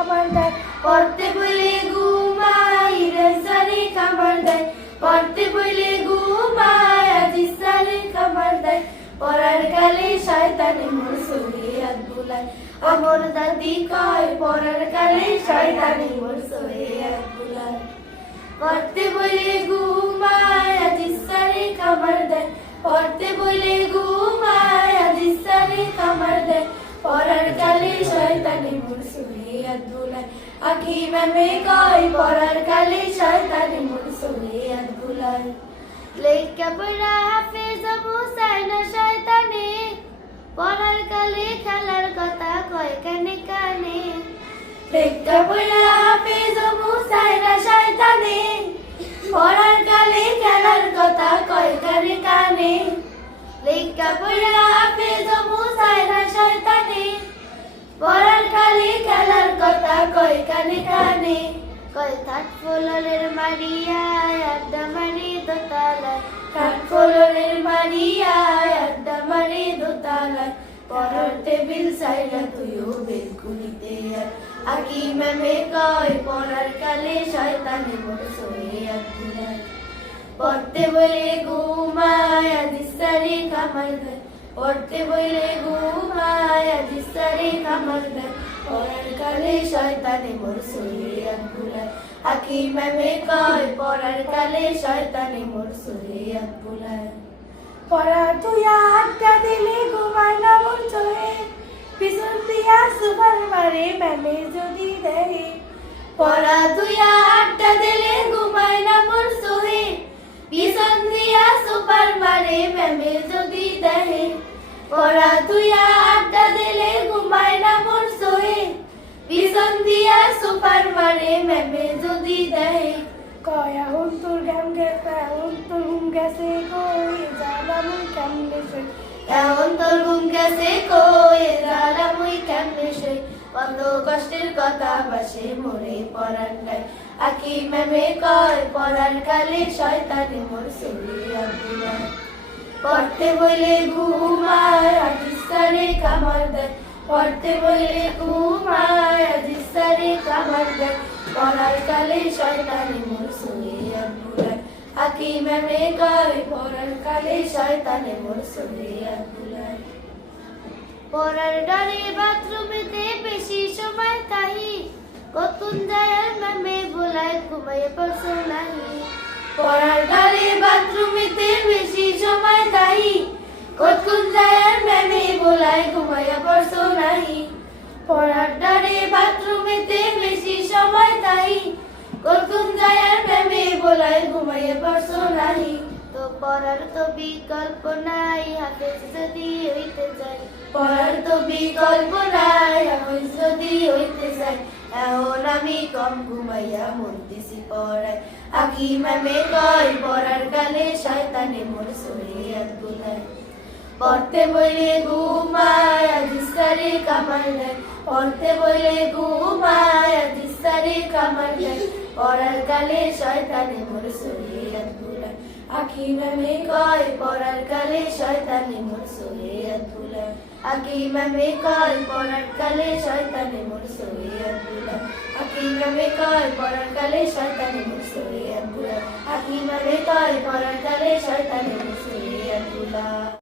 খাবার দেয়, পড়তে বলে ঘুমাই রেজারে খাবার দেয়, পড়তে বলে ঘুমাই আজিসারে খাবার দেয়, পড়ার কালে শয়তানে মোর শরীয়ত ভুলায়। আমার দাদি কয় পড়ার কালে শয়তানে মোর শরীয়ত ভুলায়। পড়তে বলে ঘুমাই আজিসারে খাবার দেয়, পড়তে বলে ঘুমাই আজিসারে খাবার দেয়, পড়ার কালে শয়তানে মোর শরীয়ত ভুলায়। আখি ম্যামে কয় পড়ার কালে শয়তানে মোর শরীয়ত ভুলায়। লেখা পড়া হাফেজ বুঝায় না শয়তানে, পড়ার কালে খেলার কথা কয় কানে কানে। লেখা পড়া হাফেজ বুঝায় না শয়তানে, পড়ার কালে খেলার কথা কয় কানে কানে। লেখা পড়া হাফেজ বুঝায় না শয়তানে, পড়ার কালে খেলার কথা কয় কানে কানে। কয় থাট ফলনের মারিয়ায় আড্ডা মারি দোতালায়, থাট ফলনের মারিয়ায় আড্ডা মারি দোতালায়, পড়ার টেবিল সাইডা তুইও বেলকুনিতে আয়। আকি ম্যামে কয় পড়ার কালে শয়তানে মোর শরীয়ত ভুলায়। পড়তে বলে ঘুমায় আজিসারে খাবার দেয়, পড়তে বলে ঘুমায় আজিসারে খাবার দেয়, পড়ার কালে শয়তানে মোর শরীয়ত ভুলায়। আকি ম্যামে কয় পড়ার কালে শয়তানে মোর শরীয়ত ভুলায়। পড়া তুইয়া আড্ডা দিলে ঘুমায় না মন চোহে, পিছন দিয়া সুপার মারে ম্যামে যদি দেয়। পড়া তুইয়া আড্ডা দিলে ঘুমায় না মন চোহে, পিছন দিয়া সুপার মারে ম্যামে যদি দেয়। পড়া তুইয়া আড্ডা দিলে ঘুমায় না মন চোহে, পিছন দিয়া সুপার মারে ম্যামে যদি দেয়। কয় এখন তোর ঘাম গেছে, এখন তোর ঘুম গেছে কই জানা মুই কেমনে সই, এখন তোর ঘুম গেছে কই জানা মুই কেমনে সই। কত কষ্টের কথা বাসে মোরে পরাণ গায়। আকি ম্যামে কয় পড়ার কালে শয়তানে মোর শরীয়ত ভুলায়। পড়তে বলে ঘুমায় আজিসারে খাবার দেয়, পড়তে বলে ঘুমায় আজিসারে খাবার দেয়, পড়ার কালে শয়তানে মোর শরীয়ত ভুলায়। আকি ম্যামে কয় পড়ার কালে শয়তানে মোর শরীয়ত ভুলায়। পড়ার ডারে বাথরুমেতে বেশি সময় তাহি, কতক্ষণ যায় ম্যামে বলায় ঘুমায় পড়ছো নাহি। পড়ার ডারে বাথরুমেতে বেশি সময় তাহি, কতক্ষণ যায় ম্যামে বলায় ঘুমায় পড়ছো নাহি। পড়ার ডারে বাথরুমেতে বেশি সময় তাহি, কতক্ষণ যায় ম্যামে বলায় ঘুমায় পড়ছো নাহি। তো পড়ার তো বিকল্প নাই হাফেজ যদি হইতে চাই, পড়ার তো বিকল্প নাই হাফেজ যদি হইতে চাই। এখন আমি কম ঘুমাইয়া মন দিছি পড়ায়। আকি ম্যামে কয় পড়ার কালে শয়তানে মোর শরীয়ত ভুলায়। পড়তে বলে ঘুমায় আজিসারে খাবার দেয়, পড়তে বলে ঘুমায় আজিসারে খাবার দেয়, পড়ার কালে শয়তানে মোর শরীয়ত ভুলায়। আকি ম্যামে কয় পড়ার কালে শয়তানে মোর শরীয়ত ভুলায়। আকি ম্যামে কয় পড়ার কালে শয়তানে মোর শরীয়ত ভুলায়। আকি ম্যামে কয় পড়ার কালে শয়তানে মোর শরীয়ত ভুলায়। আকি ম্যামে কয় পড়ার কালে শয়তানে মোর শরীয়ত ভুলায়।